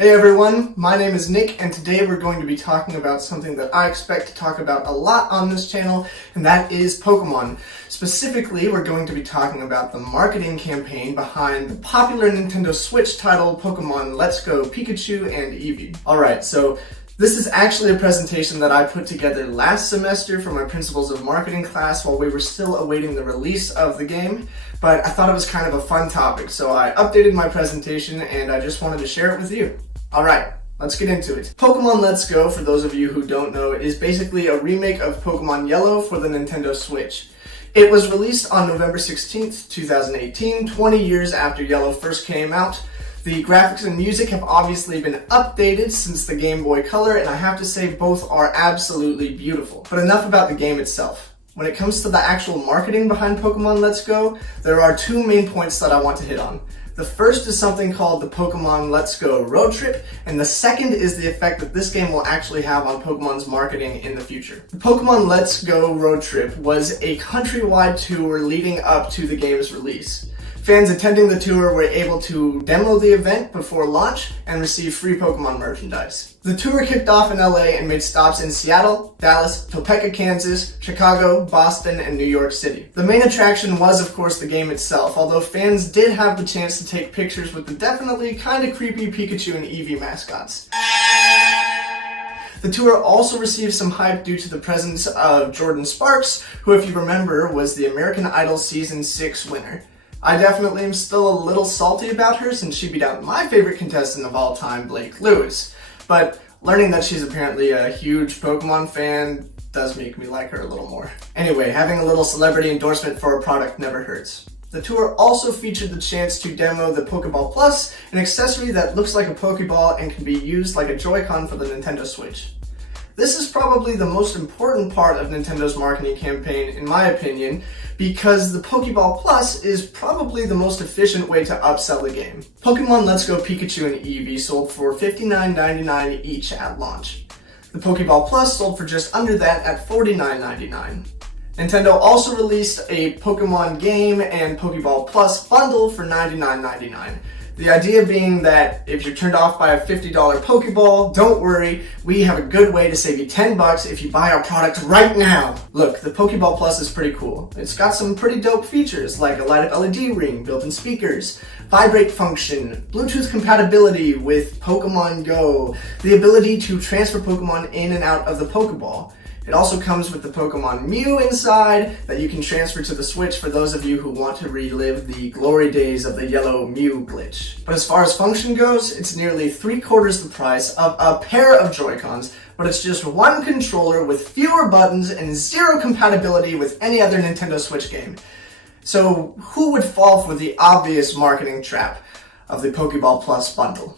Hey everyone, my name is Nick, and today we're going to be talking about something that I expect to talk about a lot on this channel, and that is Pokemon. Specifically, we're going to be talking about the marketing campaign behind the popular Nintendo Switch title Pokemon Let's Go Pikachu and Eevee. Alright, so this is actually a presentation that I put together last semester for my Principles of Marketing class while we were still awaiting the release of the game, but I thought it was kind of a fun topic, so I updated my presentation and I just wanted to share it with you. Alright, let's get into it. Pokemon Let's Go, for those of you who don't know, is basically a remake of Pokemon Yellow for the Nintendo Switch. It was released on November 16th, 2018, 20 years after Yellow first came out. The graphics and music have obviously been updated since the Game Boy Color, and I have to say both are absolutely beautiful. But enough about the game itself. When it comes to the actual marketing behind Pokemon Let's Go, there are two main points that I want to hit on. The first is something called the Pokemon Let's Go Road Trip, and the second is the effect that this game will actually have on Pokemon's marketing in the future. The Pokemon Let's Go Road Trip was a countrywide tour leading up to the game's release. Fans attending the tour were able to demo the event before launch and receive free Pokemon merchandise. The tour kicked off in LA and made stops in Seattle, Dallas, Topeka, Kansas, Chicago, Boston, and New York City. The main attraction was, of course, the game itself, although fans did have the chance to take pictures with the definitely kinda creepy Pikachu and Eevee mascots. The tour also received some hype due to the presence of Jordan Sparks, who, if you remember, was the American Idol Season 6 winner. I definitely am still a little salty about her since she beat out my favorite contestant of all time, Blake Lewis. But learning that she's apparently a huge Pokemon fan does make me like her a little more. Anyway, having a little celebrity endorsement for a product never hurts. The tour also featured the chance to demo the Pokeball Plus, an accessory that looks like a Pokeball and can be used like a Joy-Con for the Nintendo Switch. This is probably the most important part of Nintendo's marketing campaign, in my opinion, because the Pokeball Plus is probably the most efficient way to upsell the game. Pokemon Let's Go Pikachu and Eevee sold for $59.99 each at launch. The Pokeball Plus sold for just under that at $49.99. Nintendo also released a Pokemon game and Pokeball Plus bundle for $99.99. The idea being that if you're turned off by a $50 Pokeball, don't worry, we have a good way to save you $10 if you buy our product right now. Look, the Pokeball Plus is pretty cool. It's got some pretty dope features like a light-up LED ring, built-in speakers, vibrate function, Bluetooth compatibility with Pokemon Go, the ability to transfer Pokemon in and out of the Pokeball. It also comes with the Pokemon Mew inside that you can transfer to the Switch for those of you who want to relive the glory days of the yellow Mew glitch. But as far as function goes, it's nearly 3/4 the price of a pair of Joy-Cons, but it's just one controller with fewer buttons and zero compatibility with any other Nintendo Switch game. So who would fall for the obvious marketing trap of the Pokeball Plus bundle?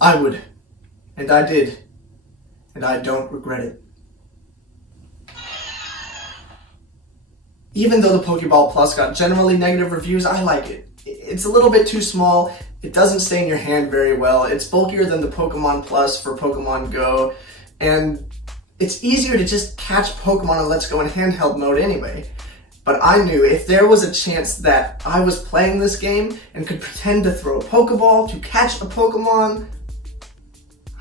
I would. And I did. And I don't regret it. Even though the Pokeball Plus got generally negative reviews, I like it. It's a little bit too small, it doesn't stay in your hand very well, it's bulkier than the Pokemon Plus for Pokemon Go, and it's easier to just catch Pokemon on Let's Go in handheld mode anyway. But I knew if there was a chance that I was playing this game and could pretend to throw a Pokeball to catch a Pokemon,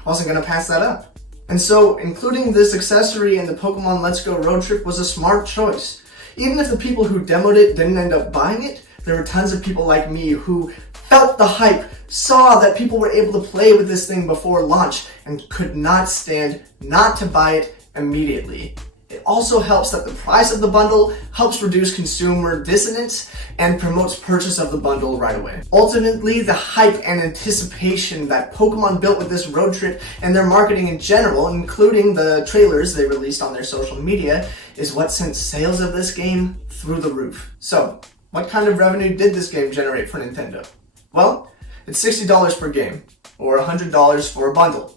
I wasn't going to pass that up. And so, including this accessory in the Pokemon Let's Go Road Trip was a smart choice. Even if the people who demoed it didn't end up buying it, there were tons of people like me who felt the hype, saw that people were able to play with this thing before launch, and could not stand not to buy it immediately. It also helps that the price of the bundle helps reduce consumer dissonance and promotes purchase of the bundle right away. Ultimately, the hype and anticipation that Pokemon built with this road trip and their marketing in general, including the trailers they released on their social media, is what sent sales of this game through the roof. So, what kind of revenue did this game generate for Nintendo? Well, it's $60 per game, or $100 for a bundle.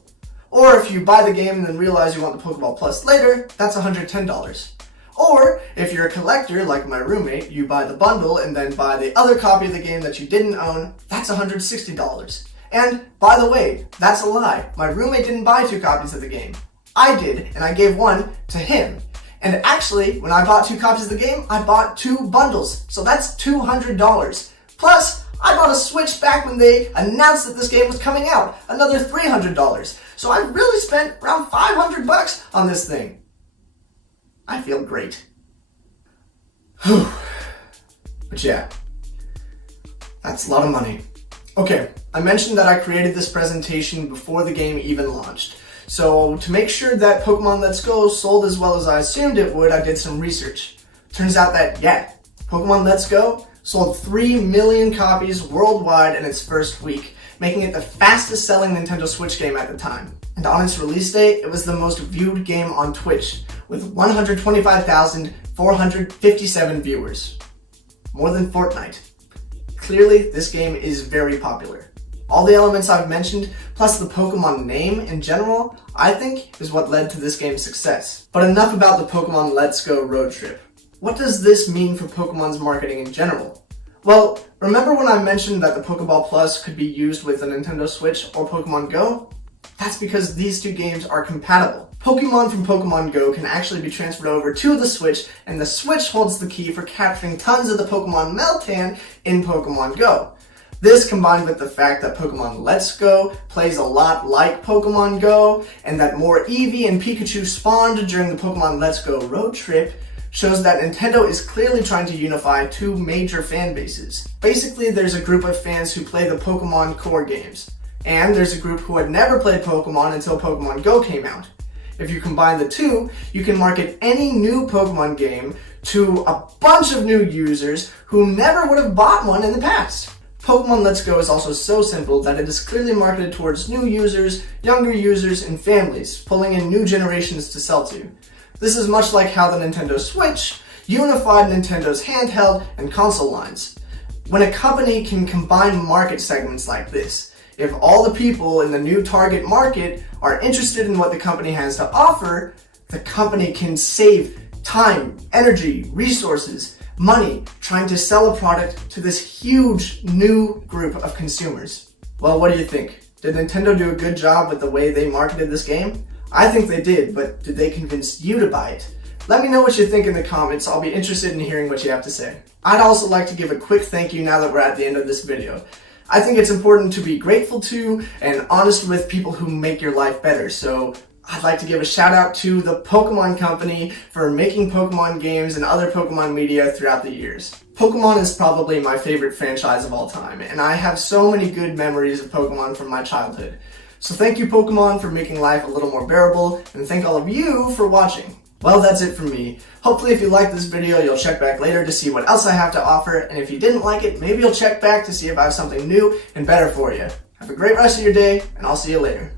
Or if you buy the game and then realize you want the Pokeball Plus later, that's $110. Or if you're a collector like my roommate, you buy the bundle and then buy the other copy of the game that you didn't own, that's $160. And by the way, that's a lie. My roommate didn't buy 2 copies of the game. I did, and I gave one to him. And actually, when I bought 2 copies of the game, I bought 2 bundles. So that's $200. Plus, I bought a Switch back when they announced that this game was coming out, another $300. So I really spent around $500 on this thing. I feel great. Whew. But yeah, that's a lot of money. Okay, I mentioned that I created this presentation before the game even launched. So to make sure that Pokemon Let's Go sold as well as I assumed it would, I did some research. Turns out that, yeah, Pokemon Let's Go sold 3 million copies worldwide in its first week, making it the fastest selling Nintendo Switch game at the time. And on its release date, it was the most viewed game on Twitch, with 125,457 viewers. More than Fortnite. Clearly, this game is very popular. All the elements I've mentioned, plus the Pokemon name in general, I think is what led to this game's success. But enough about the Pokemon Let's Go road trip. What does this mean for Pokemon's marketing in general? Well, remember when I mentioned that the Pokeball Plus could be used with the Nintendo Switch or Pokemon Go? That's because these two games are compatible. Pokemon from Pokemon Go can actually be transferred over to the Switch, and the Switch holds the key for capturing tons of the Pokemon Meltan in Pokemon Go. This, combined with the fact that Pokemon Let's Go plays a lot like Pokemon Go, and that more Eevee and Pikachu spawned during the Pokemon Let's Go road trip, shows that Nintendo is clearly trying to unify two major fan bases. Basically, there's a group of fans who play the Pokemon core games, and there's a group who had never played Pokemon until Pokemon Go came out. If you combine the two, you can market any new Pokemon game to a bunch of new users who never would have bought one in the past. Pokemon Let's Go is also so simple that it is clearly marketed towards new users, younger users, and families, pulling in new generations to sell to. This is much like how the Nintendo Switch unified Nintendo's handheld and console lines. When a company can combine market segments like this, if all the people in the new target market are interested in what the company has to offer, the company can save time, energy, resources, money trying to sell a product to this huge new group of consumers. Well, what do you think? Did Nintendo do a good job with the way they marketed this game? I think they did, but did they convince you to buy it? Let me know what you think in the comments. I'll be interested in hearing what you have to say. I'd also like to give a quick thank you now that we're at the end of this video. I think it's important to be grateful to and honest with people who make your life better, so I'd like to give a shout out to the Pokemon Company for making Pokemon games and other Pokemon media throughout the years. Pokemon is probably my favorite franchise of all time, and I have so many good memories of Pokemon from my childhood. So thank you, Pokemon, for making life a little more bearable, and thank all of you for watching. Well, that's it from me. Hopefully if you liked this video, you'll check back later to see what else I have to offer, and if you didn't like it, maybe you'll check back to see if I have something new and better for you. Have a great rest of your day, and I'll see you later.